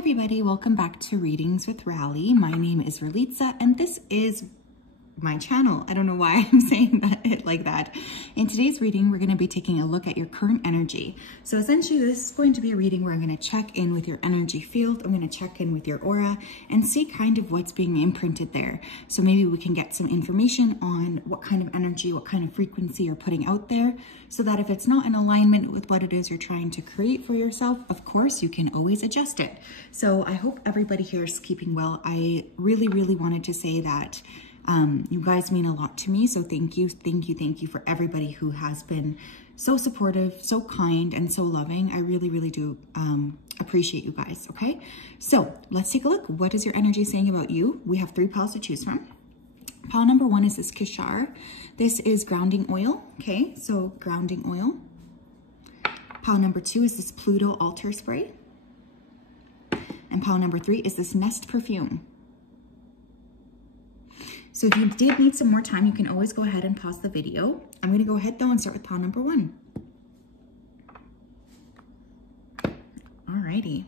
everybody, welcome back to Readings with Rally. My name is Ralitza and this is my channel. I don't know why I'm saying it like that. In today's reading, we're going to be taking a look at your current energy. So essentially this is going to be a reading where I'm going to check in with your energy field. I'm going to check in with your aura and see kind of what's being imprinted there. So maybe we can get some information on what kind of energy, what kind of frequency you're putting out there, so that if it's not in alignment with what it is you're trying to create for yourself, of course, you can always adjust it. So I hope everybody here is keeping well. I really wanted to say that you guys mean a lot to me. So thank you for everybody who has been so supportive, so kind, and so loving. I really do appreciate you guys, okay? So let's take a look. What is your energy saying about you? We have 3 piles to choose from. Pile number 1 is this Kishar. This is grounding oil, okay? So grounding oil. Pile number 2 is this Pluto altar spray. And pile number 3 is this Nest perfume. So if you did need some more time, you can always go ahead and pause the video. I'm going to go ahead though and start with pile number 1. Alrighty.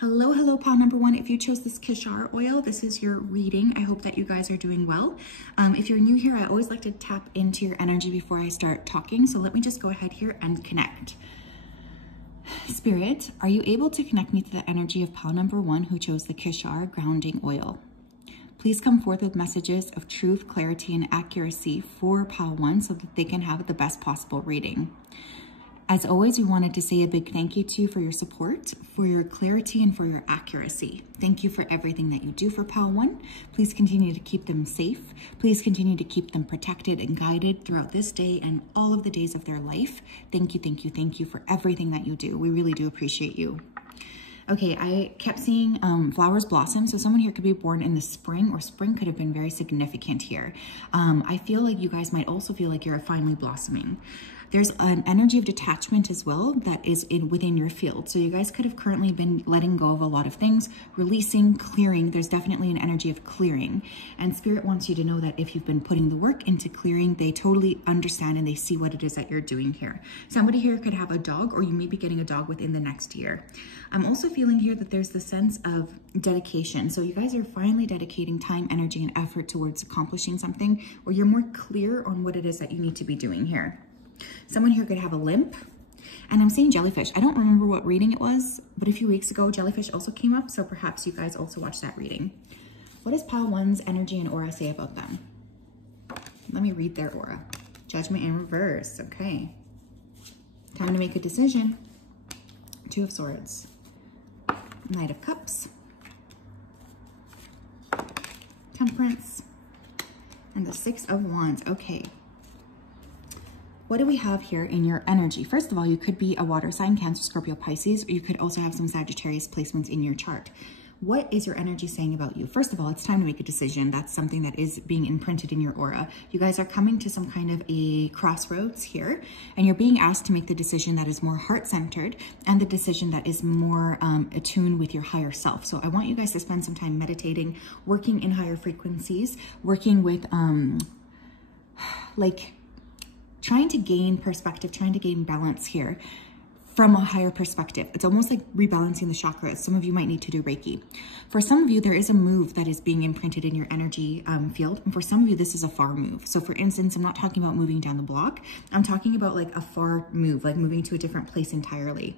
Hello, pile number 1. If you chose this Kishar oil, this is your reading. I hope that you guys are doing well. If you're new here, I always like to tap into your energy before I start talking. So let me just go ahead here and connect. Spirit, are you able to connect me to the energy of pile number 1 who chose the Kishar grounding oil? Please come forth with messages of truth, clarity, and accuracy for pile 1 so that they can have the best possible reading. As always, we wanted to say a big thank you to you for your support, for your clarity, and for your accuracy. Thank you for everything that you do for pile 1. Please continue to keep them safe. Please continue to keep them protected and guided throughout this day and all of the days of their life. Thank you for everything that you do. We really do appreciate you. Okay, I kept seeing flowers blossom. So someone here could be born in the spring, or spring could have been very significant here. I feel like you guys might also feel like you're finally blossoming. There's an energy of detachment as well that is within your field. So you guys could have currently been letting go of a lot of things, releasing, clearing. There's definitely an energy of clearing. And Spirit wants you to know that if you've been putting the work into clearing, they totally understand and they see what it is that you're doing here. Somebody here could have a dog, or you may be getting a dog within the next year. I'm also feeling here that there's the sense of dedication. So you guys are finally dedicating time, energy, and effort towards accomplishing something, or you're more clear on what it is that you need to be doing here. Someone here could have a limp, and I'm seeing jellyfish. I don't remember what reading it was, but a few weeks ago, jellyfish also came up, so perhaps you guys also watched that reading. What does pile 1's energy and aura say about them? Let me read their aura. Judgment in reverse, okay. Time to make a decision. 2 of Swords. Knight of Cups. Temperance. And the 6 of Wands, okay. What do we have here in your energy? First of all, you could be a water sign, Cancer, Scorpio, Pisces, or you could also have some Sagittarius placements in your chart. What is your energy saying about you? First of all, it's time to make a decision. That's something that is being imprinted in your aura. You guys are coming to some kind of a crossroads here, and you're being asked to make the decision that is more heart-centered and the decision that is more attuned with your higher self. So I want you guys to spend some time meditating, working in higher frequencies, working with trying to gain perspective, trying to gain balance here from a higher perspective. It's almost like rebalancing the chakras. Some of you might need to do Reiki. For some of you, there is a move that is being imprinted in your energy field. And for some of you, this is a far move. So for instance, I'm not talking about moving down the block. I'm talking about like a far move, like moving to a different place entirely.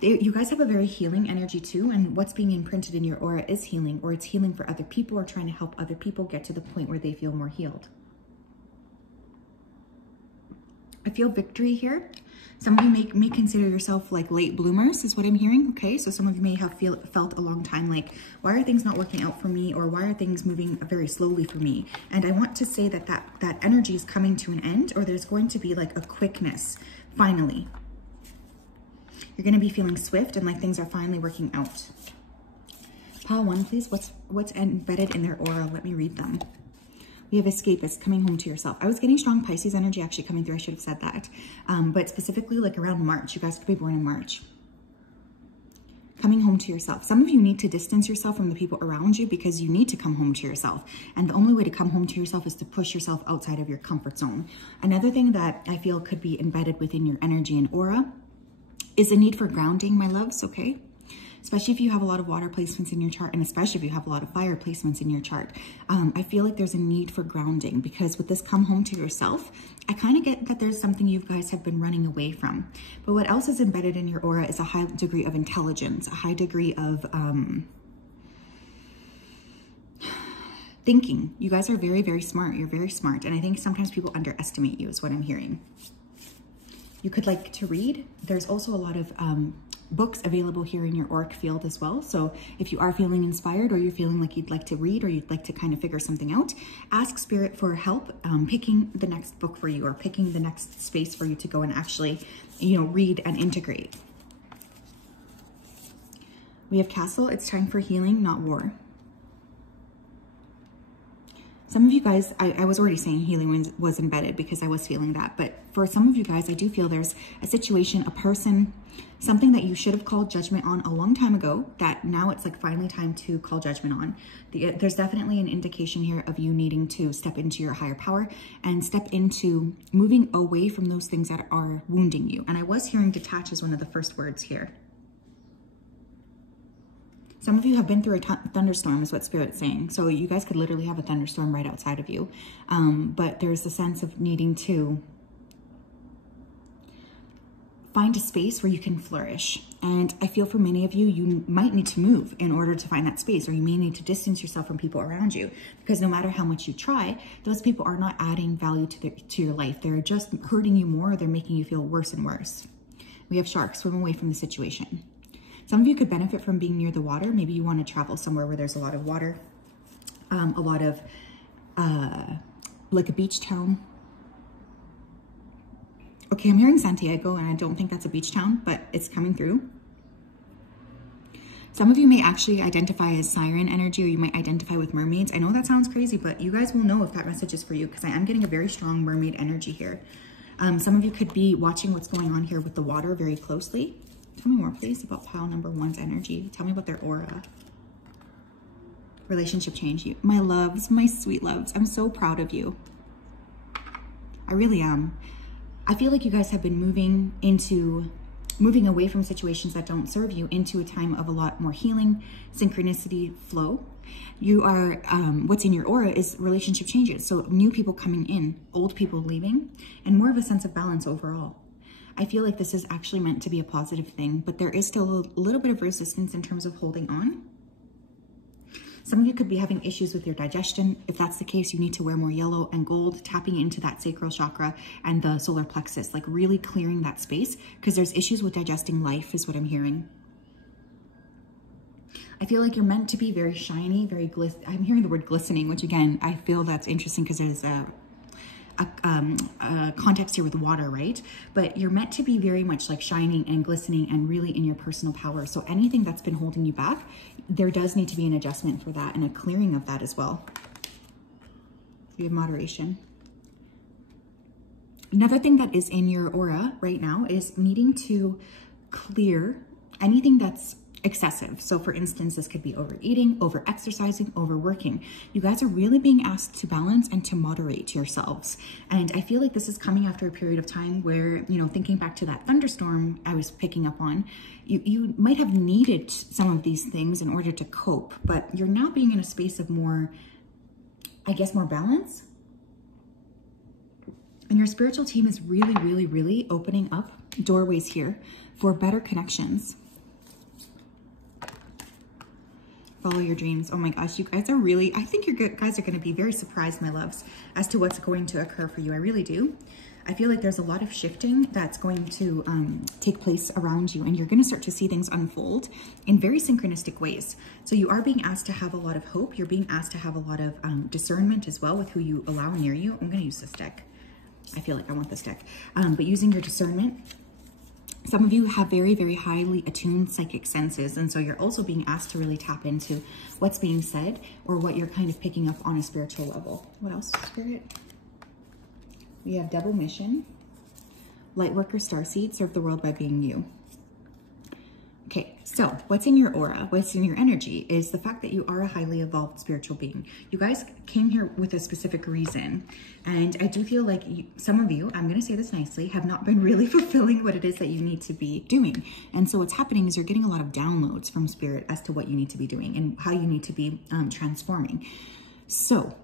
You guys have a very healing energy too, and what's being imprinted in your aura is healing, or it's healing for other people, or trying to help other people get to the point where they feel more healed. I feel victory here. Some of you may consider yourself like late bloomers is what I'm hearing, okay? So some of you may have felt a long time like, why are things not working out for me, or why are things moving very slowly for me? And I want to say that that energy is coming to an end, or there's going to be like a quickness, finally. You're going to be feeling swift and like things are finally working out. Pile 1, please. What's embedded in their aura? Let me read them. We have escapist, coming home to yourself. I was getting strong Pisces energy actually coming through. I should have said that. But specifically like around March. You guys could be born in March. Coming home to yourself. Some of you need to distance yourself from the people around you because you need to come home to yourself. And the only way to come home to yourself is to push yourself outside of your comfort zone. Another thing that I feel could be embedded within your energy and aura is a need for grounding, my loves, okay? Especially if you have a lot of water placements in your chart, and especially if you have a lot of fire placements in your chart. I feel like there's a need for grounding, because with this come home to yourself, I kind of get that there's something you guys have been running away from. But what else is embedded in your aura is a high degree of intelligence, a high degree of thinking. You guys are very, very smart. You're very smart. And I think sometimes people underestimate you is what I'm hearing. You could like to read. There's also a lot of books available here in your auric field as well. So if you are feeling inspired, or you're feeling like you'd like to read, or you'd like to kind of figure something out, ask Spirit for help picking the next book for you, or picking the next space for you to go and actually, you know, read and integrate. We have Castle. It's time for healing, not war. Some of you guys, I was already saying healing was embedded because I was feeling that. But for some of you guys, I do feel there's a situation, a person, something that you should have called judgment on a long time ago, that now it's like finally time to call judgment on. There's definitely an indication here of you needing to step into your higher power and step into moving away from those things that are wounding you. And I was hearing detach as one of the first words here. Some of you have been through a thunderstorm is what Spirit's saying. So you guys could literally have a thunderstorm right outside of you. But there's a sense of needing to find a space where you can flourish. And I feel for many of you, you might need to move in order to find that space, or you may need to distance yourself from people around you, because no matter how much you try, those people are not adding value to your life. They're just hurting you more, or they're making you feel worse and worse. We have Shark. Swim away from the situation. Some of you could benefit from being near the water. Maybe you want to travel somewhere where there's a lot of water, a lot of like a beach town. Okay, I'm hearing Santiago, and I don't think that's a beach town, but it's coming through. Some of you may actually identify as siren energy, or you might identify with mermaids. I know that sounds crazy, but you guys will know if that message is for you, because I am getting a very strong mermaid energy here. Some of you could be watching what's going on here with the water very closely. Tell me more, please, about pile number 1's energy. Tell me about their aura. Relationship change. You, my loves, my sweet loves, I'm so proud of you. I really am. I feel like you guys have been moving away from situations that don't serve you into a time of a lot more healing, synchronicity, flow. You are, what's in your aura is relationship changes. So new people coming in, old people leaving, and more of a sense of balance overall. I feel like this is actually meant to be a positive thing, but there is still a little bit of resistance in terms of holding on. Some of you could be having issues with your digestion. If that's the case, you need to wear more yellow and gold, tapping into that sacral chakra and the solar plexus, like really clearing that space, because there's issues with digesting life is what I'm hearing. I feel like you're meant to be very shiny, very I'm hearing the word glistening, which again, I feel that's interesting because there's a context here with water, right? But you're meant to be very much like shining and glistening and really in your personal power. So anything that's been holding you back, there does need to be an adjustment for that and a clearing of that as well. You have moderation. Another thing that is in your aura right now is needing to clear anything that's excessive. So for instance, this could be overeating, over-exercising, overworking. You guys are really being asked to balance and to moderate yourselves. And I feel like this is coming after a period of time where, you know, thinking back to that thunderstorm I was picking up on, you might have needed some of these things in order to cope, but you're now being in a space of more, I guess, more balance. And your spiritual team is really, really, really opening up doorways here for better connections. Follow your dreams. Oh my gosh, you guys are really, I think you guys are going to be very surprised, my loves, as to what's going to occur for you. I really do. I feel like there's a lot of shifting that's going to take place around you, and you're going to start to see things unfold in very synchronistic ways. So you are being asked to have a lot of hope. You're being asked to have a lot of discernment as well with who you allow near you. I'm going to use this deck. I feel like I want this deck. But using your discernment. Some of you have very, very highly attuned psychic senses, and so you're also being asked to really tap into what's being said or what you're kind of picking up on a spiritual level. What else, Spirit? We have double mission. Lightworker starseed, serve the world by being you. Okay, so what's in your aura, what's in your energy is the fact that you are a highly evolved spiritual being. You guys came here with a specific reason. And I do feel like some of you, I'm going to say this nicely, have not been really fulfilling what it is that you need to be doing. And so what's happening is you're getting a lot of downloads from spirit as to what you need to be doing and how you need to be transforming. So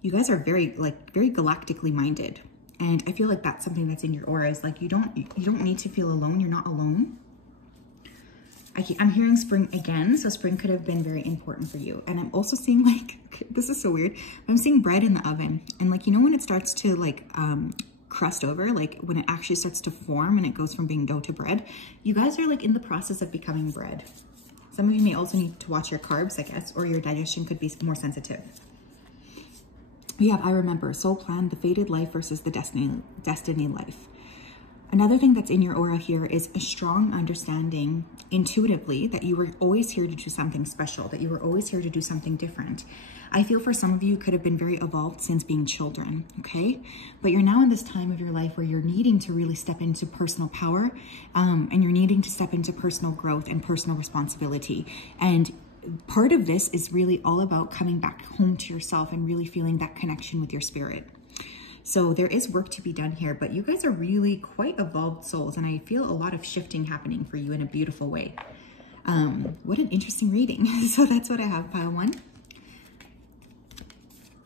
you guys are very galactically minded. And I feel like that's something that's in your aura is like, you don't need to feel alone. You're not alone. I'm hearing spring again. So spring could have been very important for you. And I'm also seeing like, this is so weird. I'm seeing bread in the oven. And like, you know, when it starts to like crust over, like when it actually starts to form and it goes from being dough to bread, you guys are like in the process of becoming bread. Some of you may also need to watch your carbs, I guess, or your digestion could be more sensitive. Yeah, I remember soul plan, the fated life versus the destiny life. Another thing that's in your aura here is a strong understanding intuitively that you were always here to do something special, that you were always here to do something different. I feel for some of you could have been very evolved since being children, okay? But you're now in this time of your life where you're needing to really step into personal power and you're needing to step into personal growth and personal responsibility. And part of this is really all about coming back home to yourself and really feeling that connection with your spirit. So there is work to be done here, but you guys are really quite evolved souls, and I feel a lot of shifting happening for you in a beautiful way. What an interesting reading. So that's what I have, pile 1.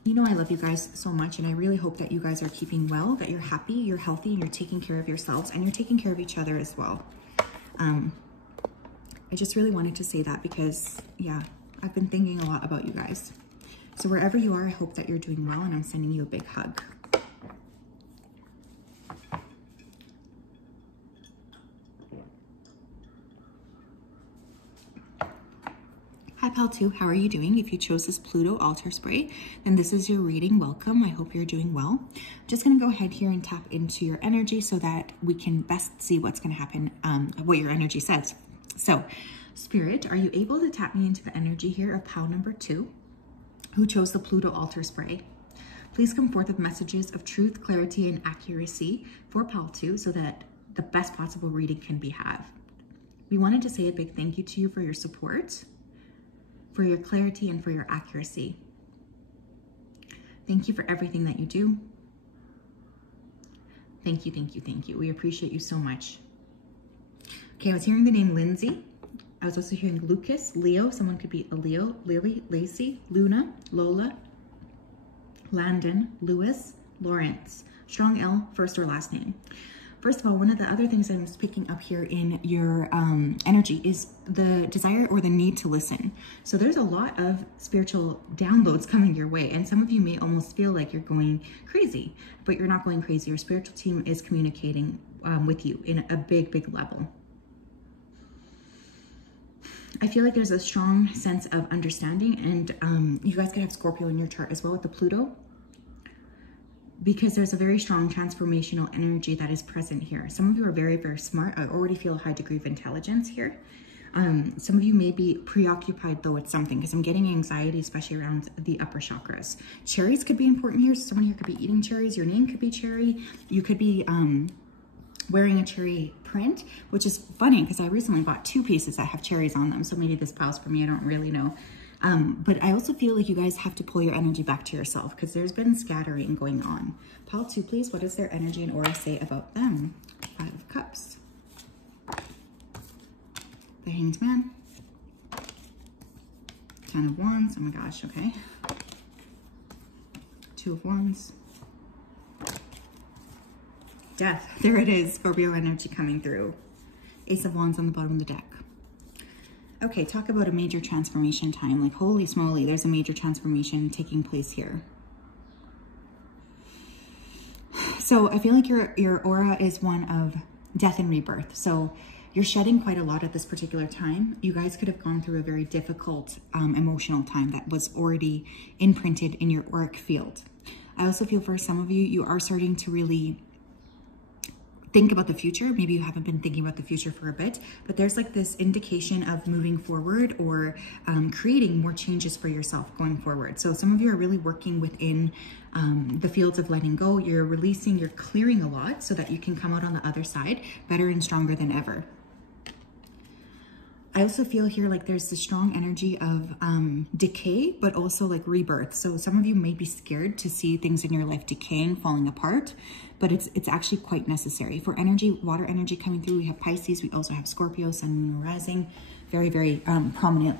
You know I love you guys so much, and I really hope that you guys are keeping well, that you're happy, you're healthy, and you're taking care of yourselves, and you're taking care of each other as well. I just really wanted to say that because, yeah, I've been thinking a lot about you guys. So wherever you are, I hope that you're doing well, and I'm sending you a big hug. Hi, Pal 2, how are you doing? If you chose this Pluto altar spray, then this is your reading. Welcome. I hope you're doing well. I'm just going to go ahead here and tap into your energy so that we can best see what's going to happen, what your energy says. So, Spirit, are you able to tap me into the energy here of Pal number 2, who chose the Pluto altar spray? Please come forth with messages of truth, clarity, and accuracy for Pal 2 so that the best possible reading can be had. We wanted to say a big thank you to you for your support, for your clarity, and for your accuracy. Thank you for everything that you do. Thank you, thank you, thank you. We appreciate you so much. Okay, I was hearing the name Lindsay. I was also hearing Lucas, Leo. Someone could be a Leo, Lily, Lacey, Luna, Lola, Landon, Lewis, Lawrence. Strong L, first or last name. First of all, one of the other things I'm picking up here in your energy is the desire or the need to listen. So there's a lot of spiritual downloads coming your way, and some of you may almost feel like you're going crazy, but you're not going crazy. Your spiritual team is communicating with you in a big, big level. I feel like there's a strong sense of understanding, and you guys could have Scorpio in your chart as well with the Pluto, because there's a very strong transformational energy that is present here. Some of you are very, very smart. I already feel a high degree of intelligence here. Some of you may be preoccupied though with something, because I'm getting anxiety, especially around the upper chakras. Cherries could be important here. So someone here could be eating cherries. Your name could be Cherry. You could be wearing a cherry print, which is funny because I recently bought 2 pieces that have cherries on them. So maybe this pile's for me. I don't really know. But I also feel like you guys have to pull your energy back to yourself because there's been scattering going on. Pile 2, please. What does their energy and aura say about them? 5 of Cups. The Hanged Man. 10 of Wands. Oh my gosh, okay. 2 of Wands. Death. There it is. Scorpio energy coming through. Ace of Wands on the bottom of the deck. Okay, talk about a major transformation time. Like, holy smoly, there's a major transformation taking place here. So I feel like your aura is one of death and rebirth. So you're shedding quite a lot at this particular time. You guys could have gone through a very difficult emotional time that was already imprinted in your auric field. I also feel for some of you, you are starting to really think about the future. Maybe you haven't been thinking about the future for a bit, but there's like this indication of moving forward or creating more changes for yourself going forward. So some of you are really working within the fields of letting go. You're releasing, you're clearing a lot so that you can come out on the other side better and stronger than ever. I also feel here like there's the strong energy of decay, but also like rebirth. So some of you may be scared to see things in your life decaying, falling apart, but it's actually quite necessary. For energy, water energy coming through, we have Pisces, we also have Scorpio, Sun, Moon, Rising. Very, very prominent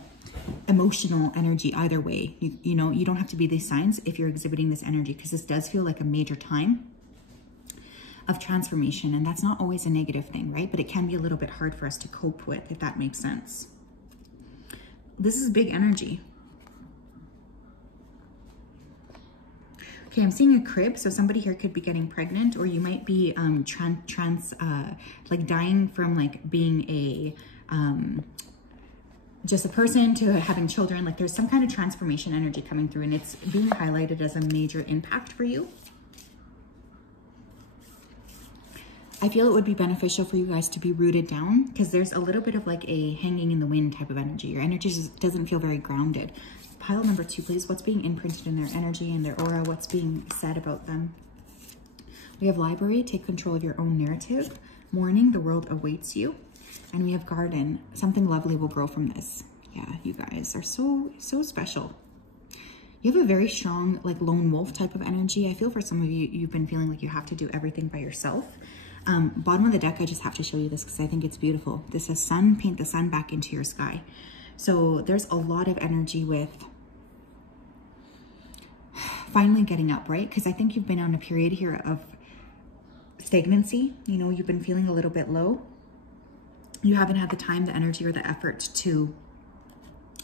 emotional energy either way. You know, you don't have to be these signs if you're exhibiting this energy, because this does feel like a major time of transformation, and that's not always a negative thing, right? But it can be a little bit hard for us to cope with, if that makes sense. This is big energy. Okay, I'm seeing a crib, so somebody here could be getting pregnant, or you might be like dying from like being a just a person to having children. Like there's some kind of transformation energy coming through, and it's being highlighted as a major impact for you. I feel it would be beneficial for you guys to be rooted down, because there's a little bit of like a hanging in the wind type of energy. Your energy just doesn't feel very grounded. Pile number 2, please. What's being imprinted in their energy and their aura? What's being said about them? We have library, take control of your own narrative. Mourning, the world awaits you. And we have garden, something lovely will grow from this. Yeah, you guys are so special. You have a very strong like lone wolf type of energy. I feel for some of you, you've been feeling like you have to do everything by yourself. Bottom of the deck, I just have to show you this because I think it's beautiful. This says sun, paint the sun back into your sky. So there's a lot of energy with finally getting up, right? Because I think you've been on a period here of stagnancy. You know, you've been feeling a little bit low. You haven't had the time, the energy, or the effort to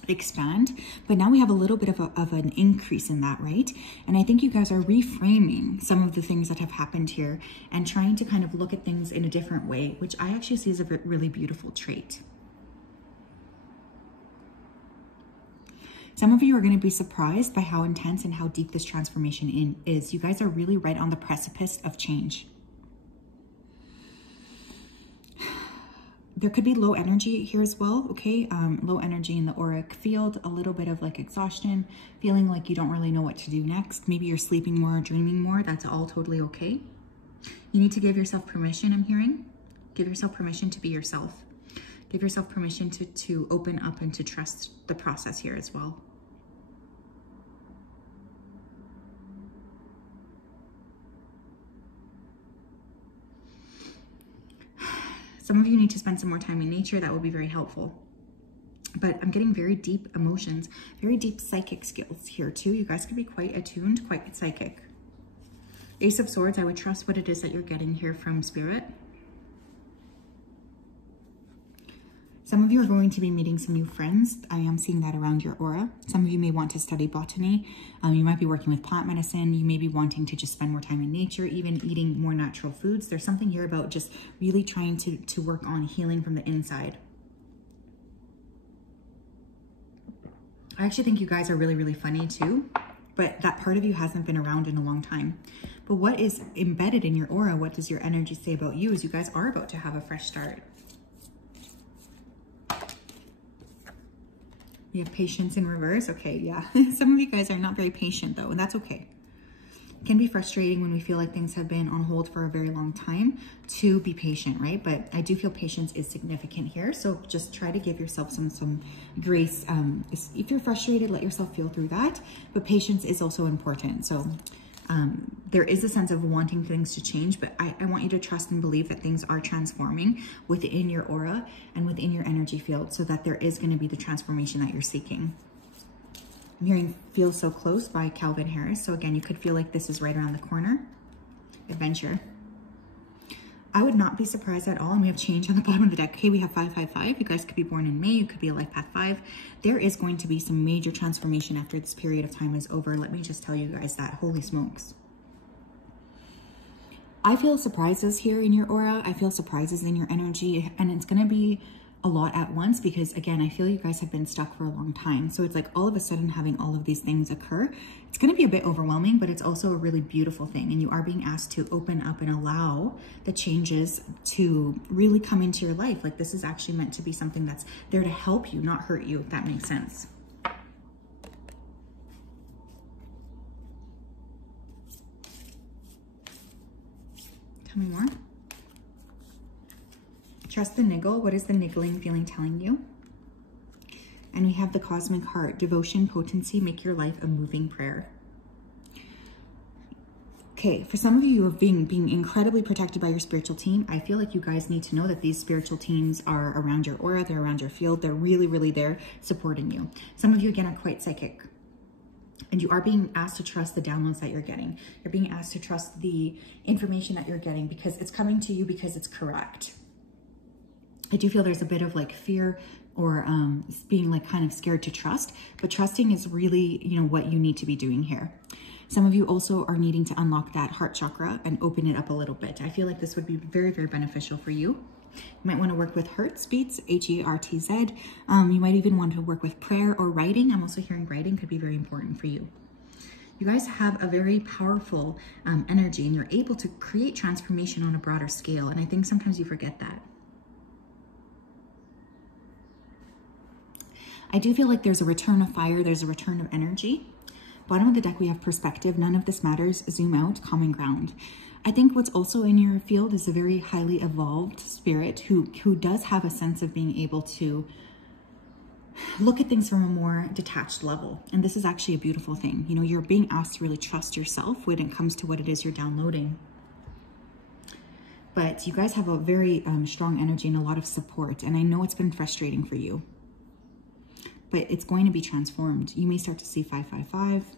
expand, but now we have a little bit of an increase in that, right? And I think you guys are reframing some of the things that have happened here and trying to kind of look at things in a different way, which I actually see as a really beautiful trait. Some of you are going to be surprised by how intense and how deep this transformation is. You guys are really right on the precipice of change. There could be low energy here as well, okay? Low energy in the auric field, a little bit of like exhaustion, feeling like you don't really know what to do next. Maybe you're sleeping more or dreaming more. That's all totally okay. You need to give yourself permission, I'm hearing. Give yourself permission to be yourself. Give yourself permission to open up and to trust the process here as well. Some of you need to spend some more time in nature. That will be very helpful. But I'm getting very deep emotions, very deep psychic skills here too. You guys could be quite attuned, quite psychic. Ace of Swords, I would trust what it is that you're getting here from Spirit. Some of you are going to be meeting some new friends. I am seeing that around your aura. Some of you may want to study botany. You might be working with plant medicine. You may be wanting to just spend more time in nature, even eating more natural foods. There's something here about just really trying to work on healing from the inside. I actually think you guys are really, really funny too, but that part of you hasn't been around in a long time. But what is embedded in your aura, what does your energy say about you, is you guys are about to have a fresh start. You have patience in reverse. Okay, yeah. Some of you guys are not very patient though, and that's okay. It can be frustrating when we feel like things have been on hold for a very long time to be patient, right? But I do feel patience is significant here. So just try to give yourself some grace. If you're frustrated, let yourself feel through that. But patience is also important. So there is a sense of wanting things to change, but I want you to trust and believe that things are transforming within your aura and within your energy field, so that there is going to be the transformation that you're seeking. I'm hearing Feel So Close by Calvin Harris. So again, you could feel like this is right around the corner. Adventure. I would not be surprised at all. And we have change on the bottom of the deck. Okay, we have 555. You guys could be born in May. You could be a life path 5. There is going to be some major transformation after this period of time is over. Let me just tell you guys that. Holy smokes. I feel surprises here in your aura. I feel surprises in your energy. And it's going to be a lot at once, because again, I feel you guys have been stuck for a long time. So it's like all of a sudden having all of these things occur, it's going to be a bit overwhelming, but it's also a really beautiful thing. And you are being asked to open up and allow the changes to really come into your life. Like this is actually meant to be something that's there to help you, not hurt you, if that makes sense. Tell me more. Trust the niggle. What is the niggling feeling telling you? And we have the cosmic heart. Devotion, potency, make your life a moving prayer. Okay, for some of you who have been being incredibly protected by your spiritual team, I feel like you guys need to know that these spiritual teams are around your aura, they're around your field, they're really, really there supporting you. Some of you, again, are quite psychic. And you are being asked to trust the downloads that you're getting. You're being asked to trust the information that you're getting because it's coming to you because it's correct. I do feel there's a bit of like fear or being like kind of scared to trust, but trusting is really, you know, what you need to be doing here. Some of you also are needing to unlock that heart chakra and open it up a little bit. I feel like this would be very, very beneficial for you. You might want to work with Hertz beats, H-E-R-T-Z. You might even want to work with prayer or writing. I'm also hearing writing could be very important for you. You guys have a very powerful energy and you're able to create transformation on a broader scale. And I think sometimes you forget that. I do feel like there's a return of fire. There's a return of energy. Bottom of the deck, we have perspective. None of this matters. Zoom out, common ground. I think what's also in your field is a very highly evolved spirit who does have a sense of being able to look at things from a more detached level. And this is actually a beautiful thing. You know, you're being asked to really trust yourself when it comes to what it is you're downloading. But you guys have a very strong energy and a lot of support. And I know it's been frustrating for you, but it's going to be transformed. You may start to see 555.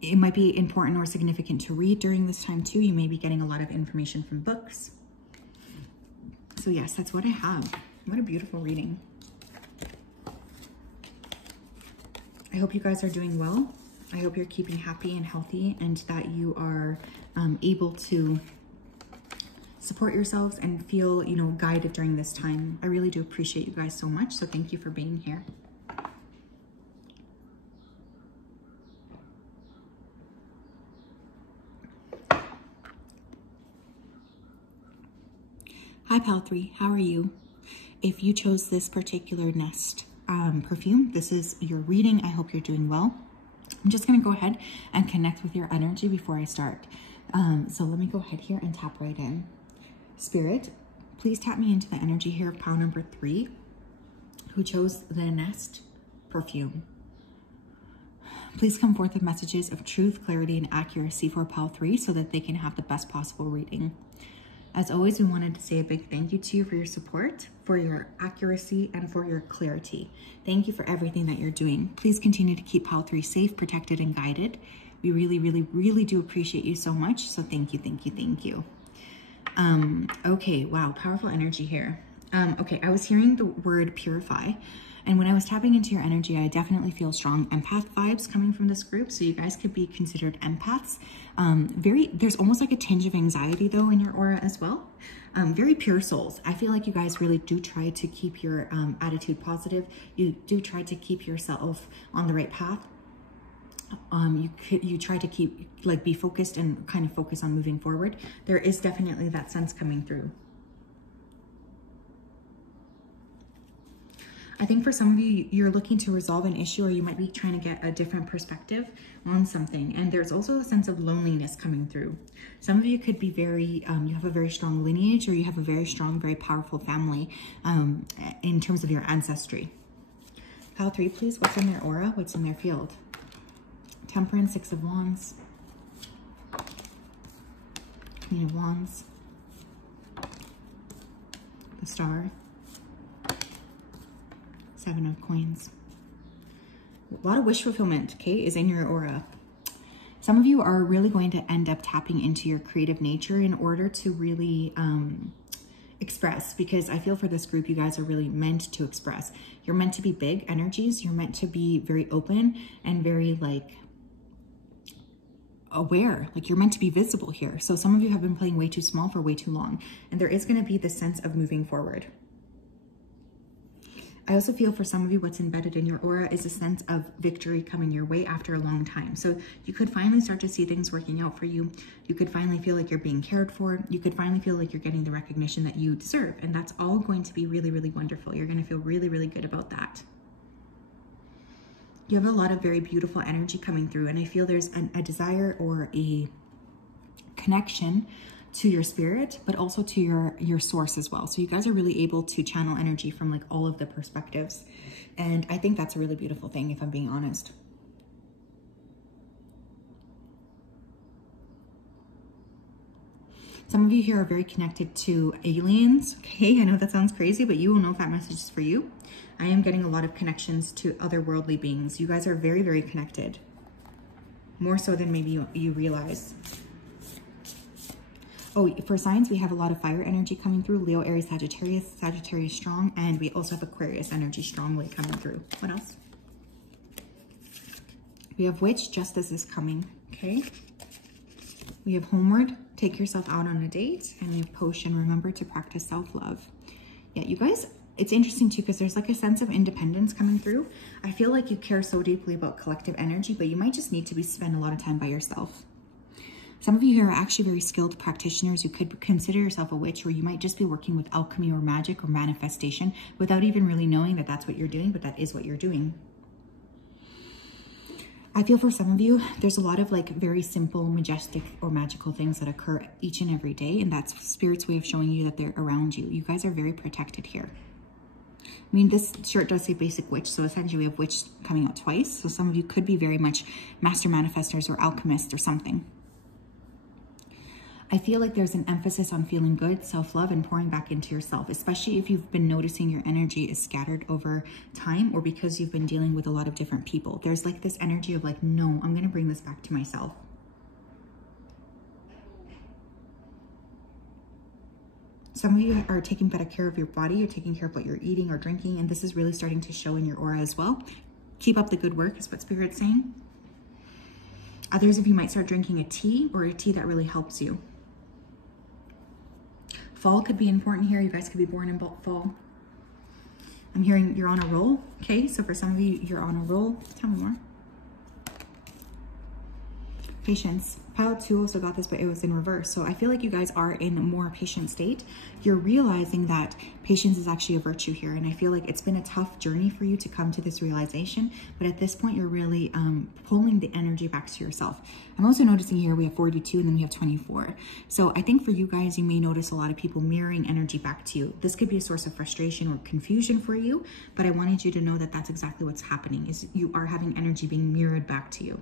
It might be important or significant to read during this time too. You may be getting a lot of information from books. So yes, that's what I have. What a beautiful reading. I hope you guys are doing well. I hope you're keeping happy and healthy and that you are able to support yourselves and feel, you know, guided during this time. I really do appreciate you guys so much. So thank you for being here. Hi, Pal 3, how are you? If you chose this particular Nest perfume, this is your reading. I hope you're doing well. I'm just gonna go ahead and connect with your energy before I start. So let me go ahead here and tap right in. Spirit, please tap me into the energy here of pile number 3, who chose the Nest perfume. Please come forth with messages of truth, clarity, and accuracy for pile 3 so that they can have the best possible reading. As always, we wanted to say a big thank you to you for your support, for your accuracy, and for your clarity. Thank you for everything that you're doing. Please continue to keep pile 3 safe, protected, and guided. We really, really, really do appreciate you so much. So thank you, thank you, thank you. Okay, wow, powerful energy here. Okay, I was hearing the word purify. And when I was tapping into your energy, I definitely feel strong empath vibes coming from this group. So you guys could be considered empaths. There's almost like a tinge of anxiety though in your aura as well. Very pure souls. I feel like you guys really do try to keep your attitude positive. You do try to keep yourself on the right path. You try to keep, like, be focused and kind of focus on moving forward. There is definitely that sense coming through. I think for some of you, you're looking to resolve an issue, or you might be trying to get a different perspective on something. And there's also a sense of loneliness coming through. Some of you could be very, you have a very strong lineage, or you have a very strong, very powerful family in terms of your ancestry. Pile 3, please. What's in their aura? What's in their field? Temperance, 6 of Wands. Queen of Wands. The Star. 7 of Coins. A lot of wish fulfillment, okay, is in your aura. Some of you are really going to end up tapping into your creative nature in order to really express, because I feel for this group, you guys are really meant to express. You're meant to be big energies. You're meant to be very open and very, like, aware, like you're meant to be visible here. So some of you have been playing way too small for way too long, and there is going to be this sense of moving forward. I also feel for some of you, what's embedded in your aura is a sense of victory coming your way after a long time. So you could finally start to see things working out for you. You could finally feel like you're being cared for. You could finally feel like you're getting the recognition that you deserve. And that's all going to be really, really wonderful. You're going to feel really, really good about that. You have a lot of very beautiful energy coming through. And I feel there's a desire or a connection to your spirit, but also to your source as well. So you guys are really able to channel energy from like all of the perspectives. And I think that's a really beautiful thing, if I'm being honest. Some of you here are very connected to aliens. Okay, I know that sounds crazy, but you will know if that message is for you. I am getting a lot of connections to otherworldly beings. You guys are very, very connected. More so than maybe you realize. Oh, for signs, we have a lot of fire energy coming through. Leo, Aries, Sagittarius. Sagittarius strong. And we also have Aquarius energy strongly coming through. What else? We have Witch. Justice is coming. Okay. We have Homeward. Take yourself out on a date. And we have Potion. Remember to practice self-love. Yeah, you guys, it's interesting too, because there's like a sense of independence coming through. I feel like you care so deeply about collective energy, but you might just need to spend a lot of time by yourself. Some of you here are actually very skilled practitioners. You could consider yourself a witch, or you might just be working with alchemy or magic or manifestation without even really knowing that that's what you're doing, but that is what you're doing. I feel for some of you, there's a lot of like very simple, majestic or magical things that occur each and every day. And that's Spirit's way of showing you that they're around you. You guys are very protected here. I mean, this shirt does say basic witch, so essentially we have witch coming out twice. So some of you could be very much master manifestors or alchemists or something. I feel like there's an emphasis on feeling good, self-love, and pouring back into yourself, especially if you've been noticing your energy is scattered over time, or because you've been dealing with a lot of different people. There's like this energy of like, no, I'm going to bring this back to myself. Some of you are taking better care of your body. You're taking care of what you're eating or drinking, and this is really starting to show in your aura as well. Keep up the good work is what Spirit's saying. Others of you might start drinking a tea, or a tea that really helps you. Fall could be important here. You guys could be born in fall. I'm hearing you're on a roll. Okay, so for some of you, you're on a roll. Tell me more. Patience. Pile 2 also got this, but it was in reverse. So I feel like you guys are in a more patient state. You're realizing that patience is actually a virtue here. And I feel like it's been a tough journey for you to come to this realization. But at this point, you're really pulling the energy back to yourself. I'm also noticing here we have 42 and then we have 24. So I think for you guys, you may notice a lot of people mirroring energy back to you. This could be a source of frustration or confusion for you. But I wanted you to know that that's exactly what's happening, is you are having energy being mirrored back to you,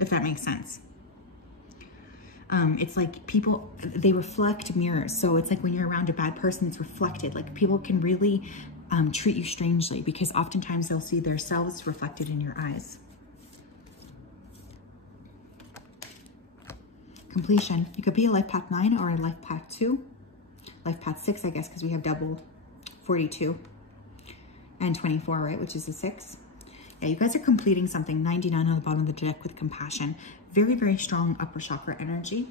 if that makes sense. It's like people, they reflect mirrors. So it's like when you're around a bad person, it's reflected. Like people can really treat you strangely, because oftentimes they'll see themselves reflected in your eyes. Completion. You could be a life path 9 or a life path 2. Life path 6, I guess, because we have double 42 and 24, right? Which is a 6. Yeah, you guys are completing something. 99 on the bottom of the deck with compassion. Very, very strong upper chakra energy.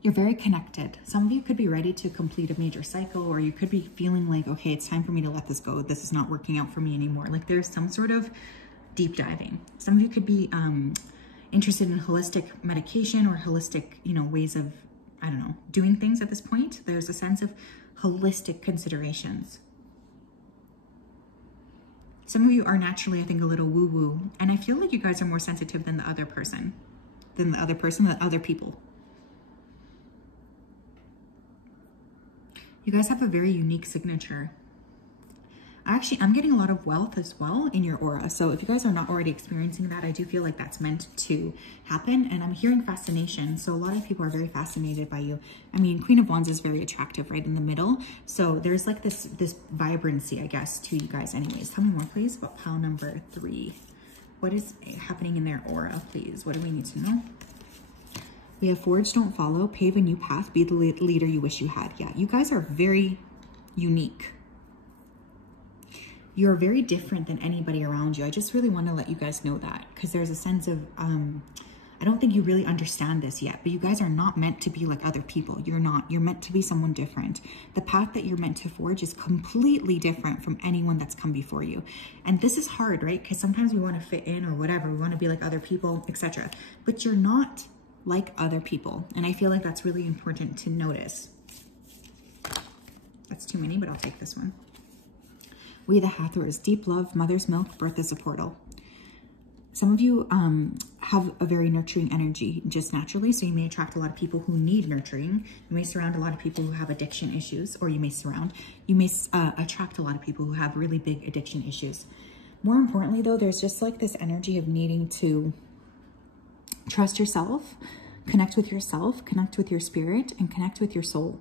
You're very connected. Some of you could be ready to complete a major cycle, or you could be feeling like, okay, it's time for me to let this go. This is not working out for me anymore. Like there's some sort of deep diving. Some of you could be interested in holistic medication or holistic, ways of, I don't know, doing things at this point. There's a sense of holistic considerations. Some of you are naturally, I think, a little woo-woo. And I feel like you guys are more sensitive than the other person, than other people. You guys have a very unique signature. Actually, I'm getting a lot of wealth as well in your aura. So if you guys are not already experiencing that, I do feel like that's meant to happen. And I'm hearing fascination. So a lot of people are very fascinated by you. I mean, Queen of Wands is very attractive right in the middle. So there's like this vibrancy, I guess, to you guys anyways. Tell me more, please, about pile number 3. What is happening in their aura, please? What do we need to know? We have Forge, Don't Follow, Pave a New Path, Be the Leader You Wish You Had. Yeah, you guys are very unique. You're very different than anybody around you. I just really want to let you guys know that, because there's a sense of I don't think you really understand this yet, but you guys are not meant to be like other people. You're not. You're meant to be someone different. The path that you're meant to forge is completely different from anyone that's come before you. And this is hard, right? Because sometimes we want to fit in or whatever. We want to be like other people, etc. But you're not like other people. And I feel like that's really important to notice. That's too many, but I'll take this one. We the Hathors, deep love, mother's milk, birth is a portal. Some of you have a very nurturing energy just naturally, so you may attract a lot of people who need nurturing. You may surround a lot of people who have addiction issues, or you may attract a lot of people who have really big addiction issues. More importantly, though, there's just like this energy of needing to trust yourself, connect with your spirit, and connect with your soul.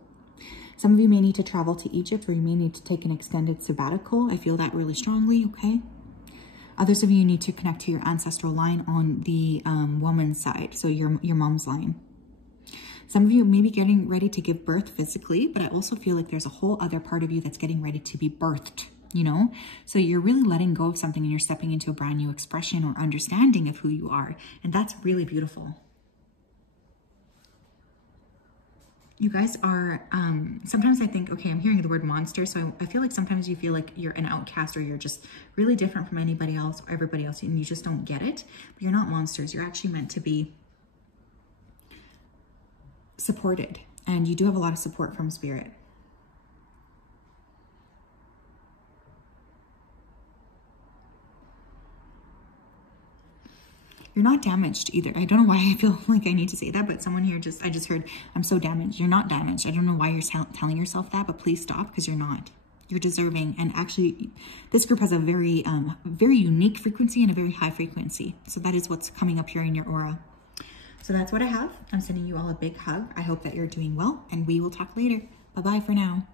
Some of you may need to travel to Egypt, or you may need to take an extended sabbatical. I feel that really strongly, okay? Others of you need to connect to your ancestral line on the woman's side, so your mom's line. Some of you may be getting ready to give birth physically, but I also feel like there's a whole other part of you that's getting ready to be birthed, you know? So you're really letting go of something and you're stepping into a brand new expression or understanding of who you are. And that's really beautiful. You guys are, sometimes I think, okay, I'm hearing the word monster. So I feel like sometimes you feel like you're an outcast or you're just really different from anybody else or everybody else and you just don't get it. But you're not monsters. You're actually meant to be supported. And you do have a lot of support from spirit. You're not damaged either. I don't know why I feel like I need to say that, but someone here I just heard, I'm so damaged. You're not damaged. I don't know why you're telling yourself that, but please stop, because you're not. You're deserving. And actually, this group has a very, very unique frequency and a very high frequency. So that is what's coming up here in your aura. So that's what I have. I'm sending you all a big hug. I hope that you're doing well, and we will talk later. Bye-bye for now.